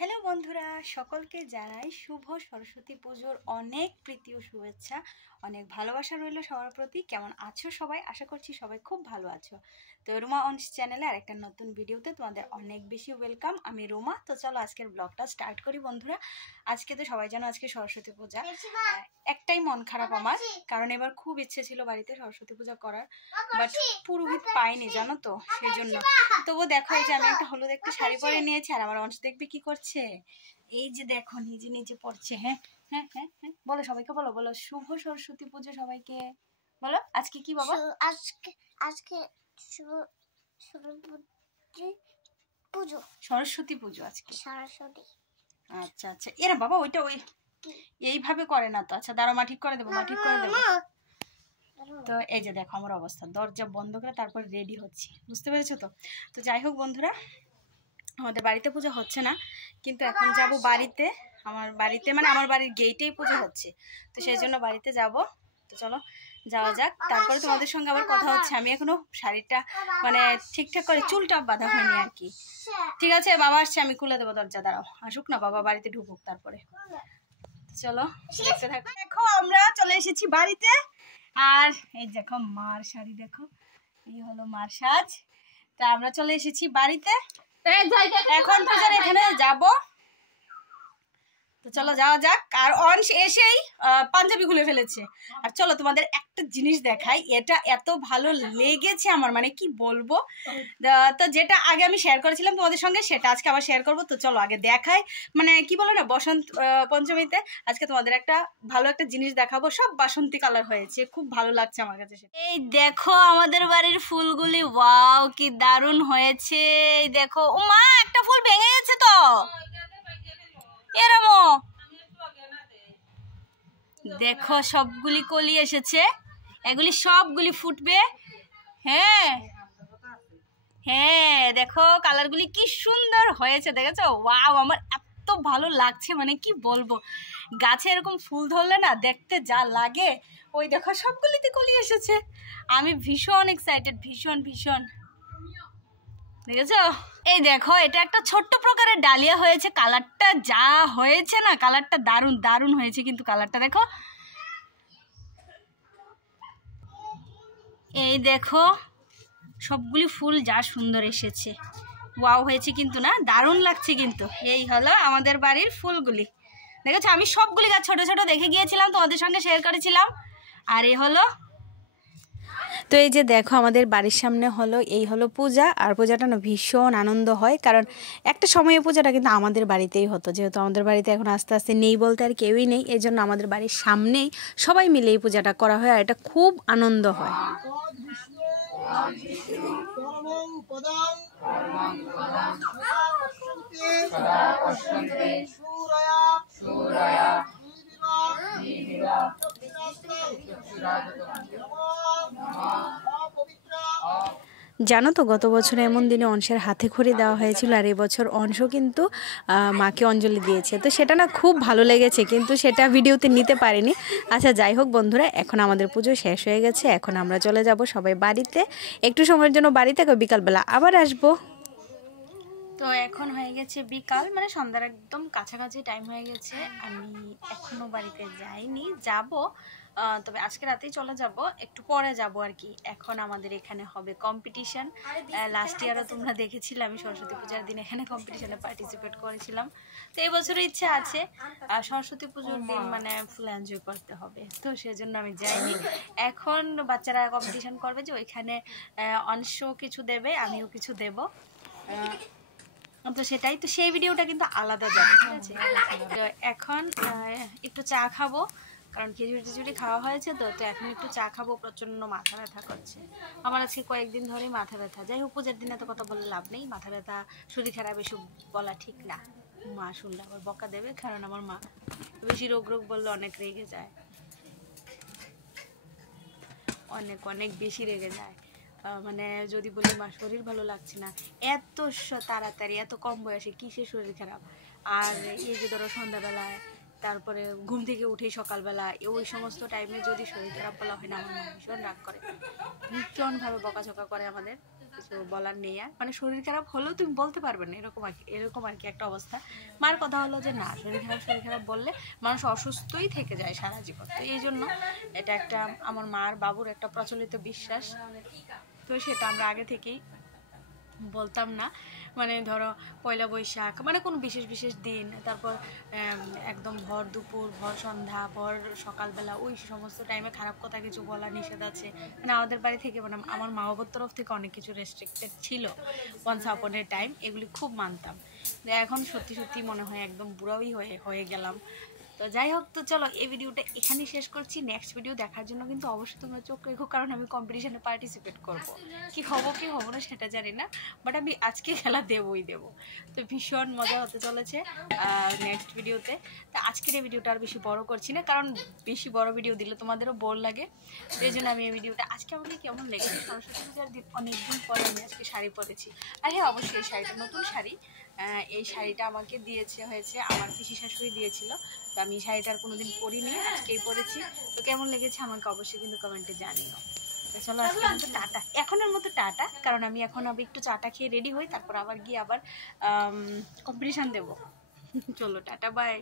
Hello বন্ধুরা, সকলকে জানাই শুভ সরস্বতী পুজোর অনেক প্রীতি ও শুভেচ্ছা। অনেক ভালোবাসা রইল সবার প্রতি। কেমন আছো সবাই? আশা করছি সবাই খুব ভালো আছো। তো রোমা অনস চ্যানেলে আরেকটা নতুন ভিডিওতে তোমাদের অনেক বেশি ওয়েলকাম। আমি রোমা। তো চলো আজকের ব্লগটা স্টার্ট করি বন্ধুরা। আজকে তো সবাই জানো আজকে সরস্বতী পূজা। একটাই মন খারাপ আমার, কারণ এবার খুব ইচ্ছে ছিল বাড়িতে সরস্বতী পূজা করার, বাট পুরোহিত পাইনি জানো তো, সেই জন্য। তবু দেখো এই যে আমি একটা হলুদ একটা শাড়ি পরে নিয়েছি, আর আমার অংশ দেখবে কি করছে, এই যে দেখো নিজে নিজে পড়ছে। হ্যাঁ হ্যাঁ হ্যাঁ হ্যাঁ, বলো সবাইকে, বলো বলো শুভ সরস্বতী পুজো সবাইকে বলো। আজকে কি বাবা? আজকে আজকে পুজো, সরস্বতী পুজো আজকে। সরস্বতী। আচ্ছা আচ্ছা, এরা বাবা ওইটা ওই এইভাবে করে না তো। আচ্ছা দাঁড়াও, মা ঠিক করে দেবো, মা ঠিক করে দেবো। তো এই যে দেখো আমার অবস্থা, দরজা বন্ধ করে তারপর রেডি হচ্ছি, বুঝতে পেরেছো তো? তো যাই হোক বন্ধুরা, আমাদের বাড়িতে পুজো হচ্ছে না, কিন্তু এখন যাব বাড়িতে। আমার বাড়িতে মানে আমার বাড়ির গেটেই পুজো হচ্ছে, তো সেই জন্য বাড়িতে যাব। তো চলো যাওয়া যাক, তারপরে তোমাদের সঙ্গে আবার কথা হচ্ছে। আমি এখনো শাড়িটা মানে ঠিকঠাক করে চুলটা বাঁধা হয়নি আর কি। ঠিক আছে, বাবা আসছে, আমি খুলে দেবো দরজা। দাঁড়াও, আসুক না বাবা, বাড়িতে ঢুকুক তারপরে। চলো দেখতে থাকো। দেখো আমরা চলে এসেছি বাড়িতে, আর এই দেখো মার শাড়ি, দেখো এই হলো মার সাজ। তা আমরা চলে এসেছি বাড়িতে, এখন পূজার এখানে যাব। তো চলো যাওয়া যাক। আর অংশ এসেই পাঞ্জাবি খুলে ফেলেছে। আর চলো তোমাদের একটা জিনিস দেখাই, এটা এত ভালো লেগেছে আমার, মানে কি বলবো। তো যেটা আগে আমি শেয়ার করেছিলাম তোমাদের সঙ্গে, সেটা আজকে আবার শেয়ার করবো। তো চলো আগে দেখাই, মানে কি বলো না, বসন্ত পঞ্চমীতে আজকে তোমাদের একটা ভালো একটা জিনিস দেখাবো। সব বাসন্তী কালার হয়েছে, খুব ভালো লাগছে আমার কাছে। এই দেখো আমাদের বাড়ির ফুলগুলি, ওয়াও কি দারুণ হয়েছে। এই দেখো, ও মা একটা ফুল ভেঙে গেছে তো, এরমো দেখো সবগুলি কলি এসেছে, এগুলি সবগুলি ফুটবে। হ্যাঁ হ্যাঁ, দেখো কালারগুলি কি সুন্দর হয়েছে, দেখেছো? ওয়াও, আমার এত ভালো লাগছে, মানে কি বলবো। গাছে এরকম ফুল ধরলে না দেখতে যা লাগে, ওই দেখো সবগুলিতে কলি এসেছে। আমি ভীষণ এক্সাইটেড, ভীষণ ভীষণ। দেখেছো? এই দেখো এটা একটা ছোট্ট প্রকারের ডালিয়া হয়েছে, কালারটা যা হয়েছে না, কালারটা দারুণ দারুণ হয়েছে। কিন্তু কালারটা দেখো, এই দেখো সবগুলি ফুল যা সুন্দর এসেছে, ওয়াও হয়েছে কিন্তু, না দারুণ লাগছে কিন্তু। এই হলো আমাদের বাড়ির ফুলগুলি, দেখেছো? আমি সবগুলি গাছ ছোট ছোট দেখে গিয়েছিলাম, তোমাদের সঙ্গে শেয়ার করেছিলাম। আর এই হলো, তো এই যে দেখো আমাদের বাড়ির সামনে হলো এই হলো পূজা। আর পূজাটা না ভীষণ আনন্দ হয়, কারণ একটা সময়ে পূজাটা কিন্তু আমাদের বাড়িতেই হতো, যেহেতু আমাদের বাড়িতে এখন আস্তে আস্তে নেই বলতে আর কেউই নেই, এই জন্য আমাদের বাড়ির সামনেই সবাই মিলে এই পূজাটা করা হয়, আর এটা খুব আনন্দ হয়। জানো তো গত বছর এমন দিনে অংশের হাতে খড়ি দেওয়া হয়েছিল, আর এবছর অংশ কিন্তু মাকে অঞ্জলি দিয়েছে। তো সেটা না খুব ভালো লেগেছে, কিন্তু সেটা ভিডিওতে নিতে পারিনি। আচ্ছা যাই হোক বন্ধুরা, এখন আমাদের পুজো শেষ হয়ে গেছে, এখন আমরা চলে যাব সবাই বাড়িতে। একটু সময়ের জন্য বাড়িতে, বিকালবেলা আবার আসবো। তো এখন হয়ে গেছে বিকাল, মানে সন্ধ্যার একদম কাছাকাছি টাইম হয়ে গেছে। আমি এখনো বাড়িতে যাইনি, যাব। তবে আজকে রাতেই চলে যাব, একটু পরে যাব আর কি। এখন আমাদের এখানে হবে কম্পিটিশন। লাস্ট ইয়ারও তোমরা দেখেছিলে আমি সরস্বতী পূজার দিন এখানে কম্পিটিশনে পার্টিসিপেট করেছিলাম। তো এই বছরের ইচ্ছে আছে সরস্বতী পুজোর দিন মানে ফুল এনজয় করতে হবে, তো সেজন্য আমি যাইনি। এখন বাচ্চারা কম্পিটিশন করবে, যে ওইখানে অংশ কিছু দেবে, আমিও কিছু দেব। তো সেটাই, তো সেই ভিডিওটা কিন্তু আলাদা যাবে, ঠিক আছে? তো এখন একটু চা খাবো, কারণ খিচুড়ি টিচুড়ি খাওয়া হয়েছে। তো তো এখন একটু চা খাবো, প্রচণ্ড মাথা ব্যথা করছে আমার আজকে কয়েকদিন ধরেই মাথা ব্যথা। যাই হোক, পূজার দিনে তো কথা বলে লাভ নেই, মাথা ব্যথা শরীর খারাপ এসব বলা ঠিক না। মা শুনলে আবার বকা দেবে, কারণ আমার মা বেশি রোগ রোগ বললে অনেক রেগে যায়, অনেক অনেক বেশি রেগে যায়। মানে যদি বলি মা শরীর ভালো লাগছে না, এত তাড়াতাড়ি এত কম বয়সে কিসের শরীর খারাপ। আর এই যে ধরো সন্ধ্যাবেলায়, তারপরে ঘুম থেকে উঠেই সকালবেলা, ওই সমস্ত টাইমে যদি শরীর খারাপ বলা হয় না, আমার মা ভীষণ রাগ করে, ভীষণভাবে বকাঝকা করে আমাদের। কিছু বলার নেই। আর মানে শরীর খারাপ হলেও তুমি বলতে পারবে না, এরকম আর কি একটা অবস্থা। মার কথা হলো যে না, শরীর খারাপ বললে মানুষ অসুস্থই থেকে যায় সারা জীবন। তো এই জন্য এটা একটা আমার মার বাবুর একটা প্রচলিত বিশ্বাস। তো সেটা আমরা আগে থেকেই বলতাম না। মানে ধরো পয়লা বৈশাখ মানে কোনো বিশেষ দিন, তারপর একদম ভর দুপুর, ভর সন্ধ্যা, ভর সকালবেলা ওই সমস্ত টাইমে খারাপ কথা কিছু বলা নিষেধ আছে। মানে আমাদের বাড়ি থেকে মানে আমার মা বাবার তরফ থেকে অনেক কিছু রেস্ট্রিক্টেড ছিল ওয়ান্স আপন এ টাইম, এগুলি খুব মানতাম। এখন সত্যি মনে হয় একদম বুড়াই হয়ে গেলাম। তো যাই হোক, তো চলো এই ভিডিওটা এখানেই শেষ করছি। নেক্সট ভিডিও দেখার জন্য কিন্তু অবশ্যই তোমরা চোখ রেখো, কারণ আমি কম্পিটিশনে পার্টিসিপেট করব। কি হবো না সেটা জানি না, বাট আমি আজকে খেলা দেবই দেব। তো ভীষণ মজা হতে চলেছে নেক্সট ভিডিওতে। তো আজকের এই ভিডিওটা আর বেশি বড় করছি না, কারণ বেশি বড় ভিডিও দিলে তোমাদেরও বোর লাগে। এই জন্য আমি এই ভিডিওটা আজকে আমাকে কেমন লেগেছে, সরস্বতী পূজার দিন অনেকদিন পরে আমি আজকে শাড়ি পরেছি। আর হ্যাঁ, অবশ্যই এই শাড়িটা নতুন শাড়ি। এই শাড়িটা আমাকে হয়েছে আমার পিসি শাশুড়ি দিয়েছিল। তো আমি শাড়িটার কোনোদিন পরিনি, আজকেই পরেছি। তো কেমন লেগেছে আমাকে অবশ্যই কিন্তু কমেন্টে জানিও। তো চলো আজকের মতো টাটা, এখনের মতো টাটা, কারণ আমি এখন আবার একটু চাটা খেয়ে রেডি হই, তারপর আবার গিয়ে আবার কম্পিটিশান দেবো। চলো টাটা, বাই।